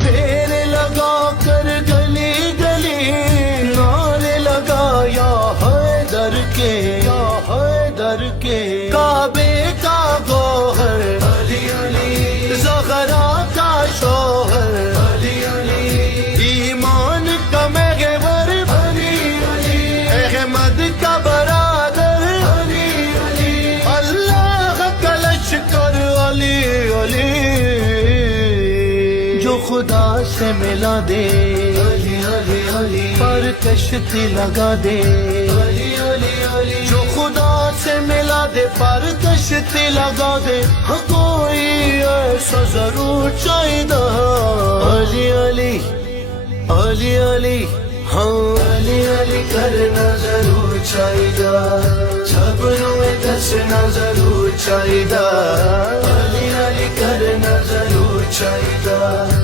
फेरे लगा कर गली गली नारे लगाया हैदर के काबे का गौहर अली अली, ज़हरा का शौहर अली अली, ईमान का महवर अली अली, अहमद का बरादर अली अली, अल्लाह का लश्कर अली अली, जो खुदा से मिला दे अली अली अली, पर कश्ती लगा दे अली अली अली, जो खुदा से मिला दे पर कश्ती लगा दे, हाँ कोई ऐसा जरूर चाहिए अली अली अली अली, हाँ अली अली करना जरूर चाहिए, छपनों में दसना जरूर चाहिए, अली अली करना जरूर चाहिए।